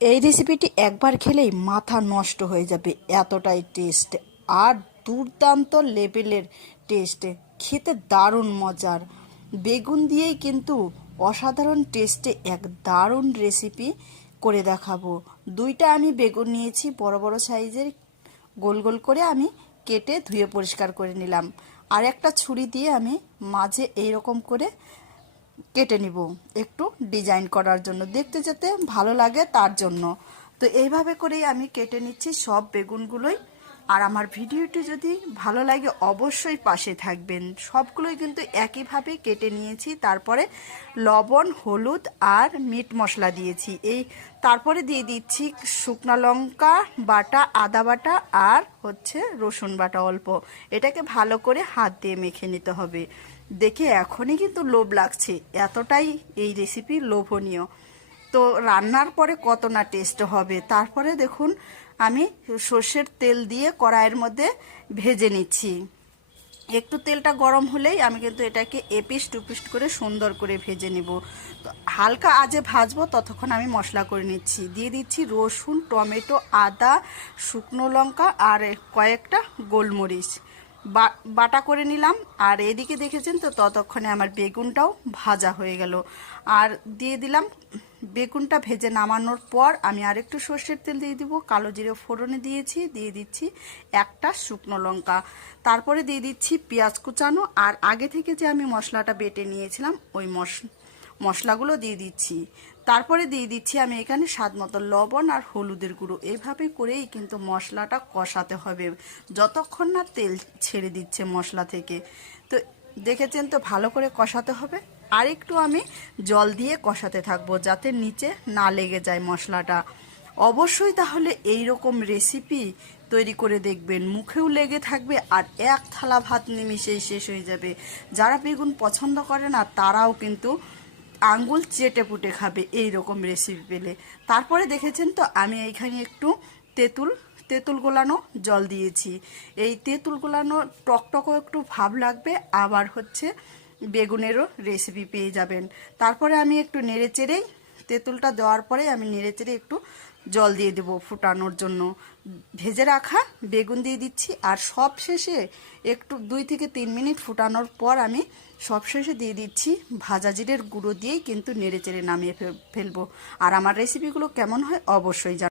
এই রেসিপিটি একবার খেলেই মাথা নষ্ট হয়ে যাবে, এতটাই টেস্ট আর দুর্দান্ত লেভেলের টেস্ট। খেতে দারুণ মজার, বেগুন দিয়েই কিন্তু অসাধারণ টেস্টে এক দারুণ রেসিপি করে দেখাবো। দুইটা আমি বেগুন নিয়েছি, বড় বড় সাইজের, গোল গোল করে আমি কেটে ধুয়ে পরিষ্কার করে নিলাম। আর একটা ছুরি দিয়ে আমি মাঝে এইরকম করে কেটে নিব, একটু ডিজাইন করার জন্য, দেখতে যাতে ভালো লাগে তার জন্য। তো এইভাবে করেই আমি কেটে নিচ্ছি সব বেগুনগুলোই। আর আমার ভিডিওটি যদি ভালো লাগে অবশ্যই পাশে থাকবেন। সবগুলোই কিন্তু একইভাবে কেটে নিয়েছি, তারপরে লবণ, হলুদ আর মিট মশলা দিয়েছি। তারপরে দিয়ে দিচ্ছি শুকনো লঙ্কা বাটা, আদা বাটা আর রসুন বাটা অল্প। এটাকে ভালো করে হাত দিয়ে মেখে নিতে হবে। দেখে এখনই কিন্তু লোভ লাগছে, এতটাই এই রেসিপি লোভনীয়। তো রান্নার পরে কত না টেস্ট হবে। তারপরে দেখুন আমি সর্ষের তেল দিয়ে কড়াইয়ের মধ্যে ভেজে নিচ্ছি। একটু তেলটা গরম হলেই আমি কিন্তু এটাকে এপিস টুপিস করে সুন্দর করে ভেজে নেব। তো হালকা আজে ভাজবো, ততক্ষণ আমি মশলা করে নিচ্ছি। দিয়ে দিচ্ছি রসুন, টমেটো, আদা, শুকনো লঙ্কা আর কয়েকটা গোলমরিচ বাটা করে নিলাম। আর এদিকে দেখেছেন তো ততক্ষণে আমার বেগুনটাও ভাজা হয়ে গেল। আর দিয়ে দিলাম, বেগুনটা ভেজে নামানোর পর আমি আরেকটু সর্ষের তেল দিয়ে দিব, কালো জিরে ফোড়নে দিয়েছি, দিয়ে দিচ্ছি একটা শুকনো লঙ্কা। তারপরে দিয়ে দিচ্ছি পেঁয়াজ কুচানো, আর আগে থেকে যে আমি মশলাটা বেটে নিয়েছিলাম ওই মশলাগুলো দিয়ে দিচ্ছি। তারপরে দিয়ে দিচ্ছি আমি এখানে স্বাদ মতো লবণ আর হলুদের গুঁড়ো। এইভাবে করেই কিন্তু মশলাটা কষাতে হবে যতক্ষণ না তেল ছেড়ে দিচ্ছে মশলা থেকে। তো দেখেছেন তো, ভালো করে কষাতে হবে। আর একটু আমি জল দিয়ে কষাতে থাকবো যাতে নিচে না লেগে যায় মশলাটা। অবশ্যই তাহলে এই রকম রেসিপি তৈরি করে দেখবেন, মুখেও লেগে থাকবে আর এক থালা ভাত নিমিশেই শেষ হয়ে যাবে। যারা বেগুন পছন্দ করে না তারাও কিন্তু আঙ্গুল চেটে পুটে খাবে এই রকম রেসিপি পেলে। তারপরে দেখেছেন তো আমি এইখানে একটু তেঁতুল গোলানো জল দিয়েছি। এই তেঁতুল গোলানো টকটকও একটু ভাব লাগবে, আবার বেগুনেরও রেসিপি পেয়ে যাবেন। তারপরে আমি একটু নেড়ে চেড়েই, তেঁতুলটা দেওয়ার পরে আমি নেড়ে চেড়ে একটু জল দিয়ে দেবো ফুটানোর জন্য। ভেজে রাখা বেগুন দিয়ে দিচ্ছি। আর সব শেষে একটু 2 থেকে 3 মিনিট ফুটানোর পর আমি সবশেষে দিয়ে দিচ্ছি ভাজা জিরের গুঁড়ো দিয়েই কিন্তু নেড়ে চেড়ে নামিয়ে ফেলবো। আর আমার রেসিপিগুলো কেমন হয় অবশ্যই জানাবেন।